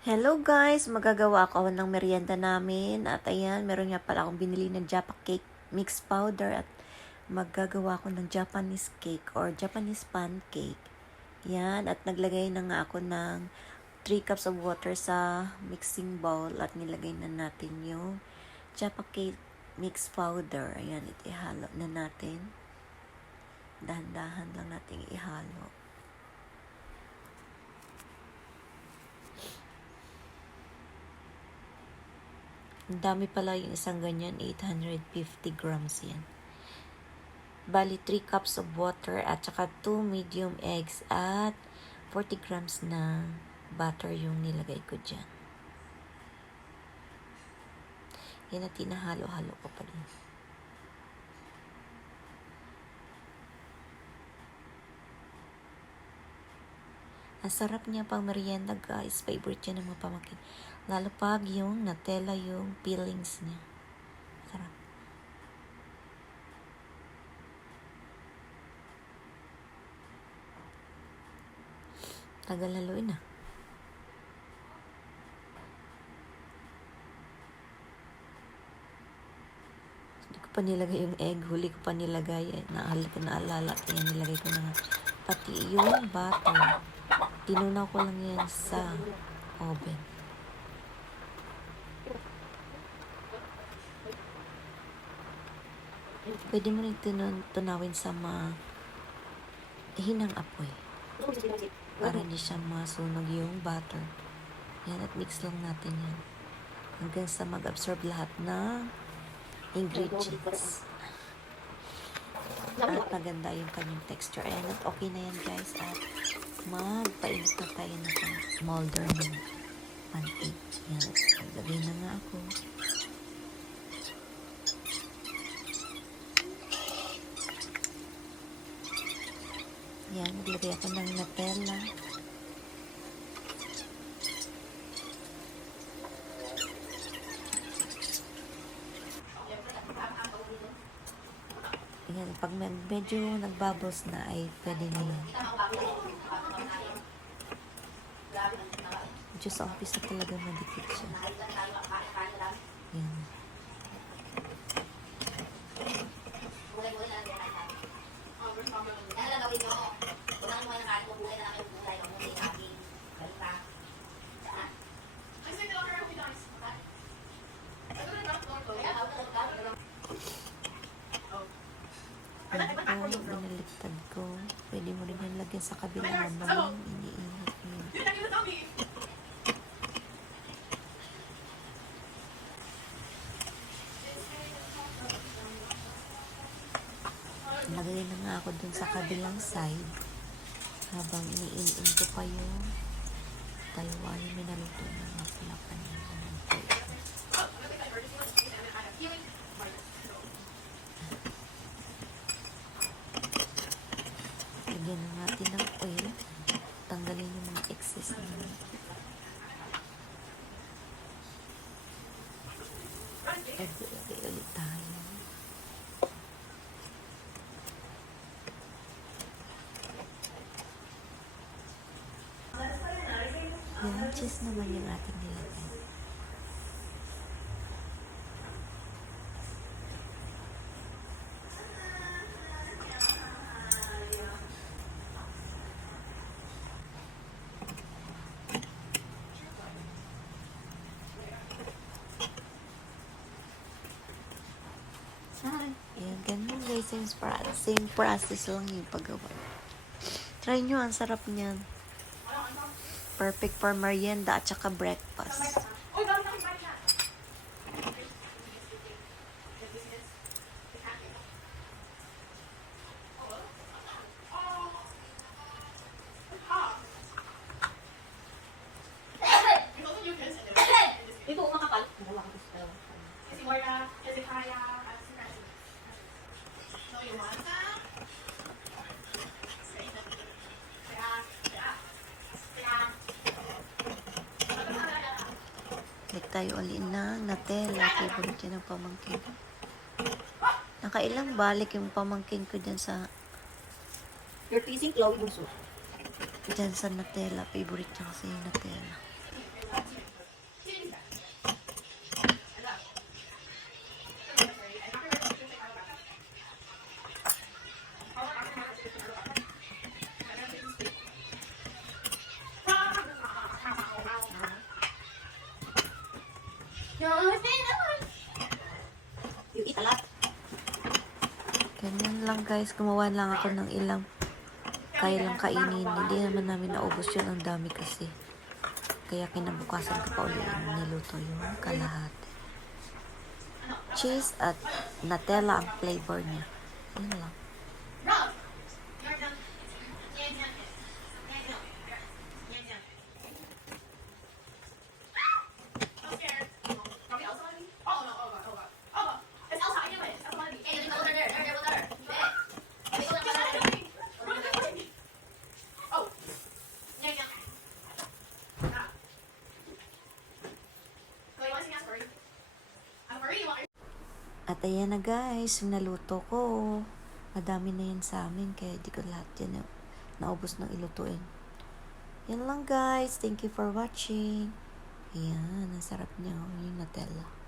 Hello guys! Magagawa ako ng merienda namin. At ayan, meron nga pala akong binili ng Japa Cake Mix Powder. At maggagawa ako ng Japanese cake or Japanese pancake. Yan. At naglagay na nga ako ng 3 cups of water sa mixing bowl. At nilagay na natin yung Japa Cake Mix Powder. Ayan, itihalo na natin. Dahan-dahan lang natin ihalo. Dami pala yung isang ganyan, 850 grams yan. Bali, 3 cups of water at saka 2 medium eggs at 40 grams na butter yung nilagay ko dyan. Yan at tinahalo-halo ko pa rin. Ang sarap niya pang merienda guys. Favorite yan ng mga pamangkin. Lalo pag yung Nutella yung peelings niya. Sarap. Tagal haluin na. Hindi ko pa nilagay yung egg. Huli ko pa nilagay. Eh, naalala ko naalala. Kaya nilagay ko na nga. Pati yung butter. Tinunaw ko lang yan sa oven. Pwede mo rin tunawin sa ma hinang apoy para hindi siya masunog yung butter. Yan at mix lang natin yan hanggang sa mag-absorb lahat ng ingredients. At maganda yung kanyang texture. Ayan at okay na yan guys at magpainit na tayo ng molder ng pancake. Yan naglagay na nga ako. Yan, naglagay ako ng Nutella. Yan, pag med- medyo nagbubbles na ay pwede na yan. Medyo sa umpisa talaga madikit siya. Yan. Yan po, binaliktad ko. Pwede mo rin yan lagyan sa kabila habang iniinit mo. Lagay na nga ako dun sa kabilang side. Habang iniinin ko pa yung dalawa yung minaluto na nga pala kanina ng toyo. Lagyan na natin ng oil. Tanggalin yung mga excess na Lagay ulit tayo. Yan, cheese naman yung ating nilagay. Ayan, ganun guys. Same, pra- same process lang yung paggawa. Try nyo, ang sarap niyan. Perfect for merienda at saka breakfast. Ito makapal. Dalawa ko gusto. Kasi Moira, kasi kaya, tayo ulit ng Nutella. Favorite yun ng pamangkin. Nakailang balik yung pamangkin ko dyan sa You're teasing Chloe Bunso. dyan sa Nutella. Favorite niya kasi yung Nutella. Ganyan lang guys, gumawa lang ako ng ilang kaya lang kainin. Hindi naman namin naubos yun. Ang dami kasi. Kaya kinabukasan ko pa ulit niluto yung kalahati. Cheese at Nutella ang flavor niya. Yun lang. At ayan na guys, naluto ko. Madami na yan sa amin, kaya di ko lahat yan na- naubos ng ilutuin. Yan lang guys. Thank you for watching. Ayan, ang sarap niya. oh, Yung Nutella.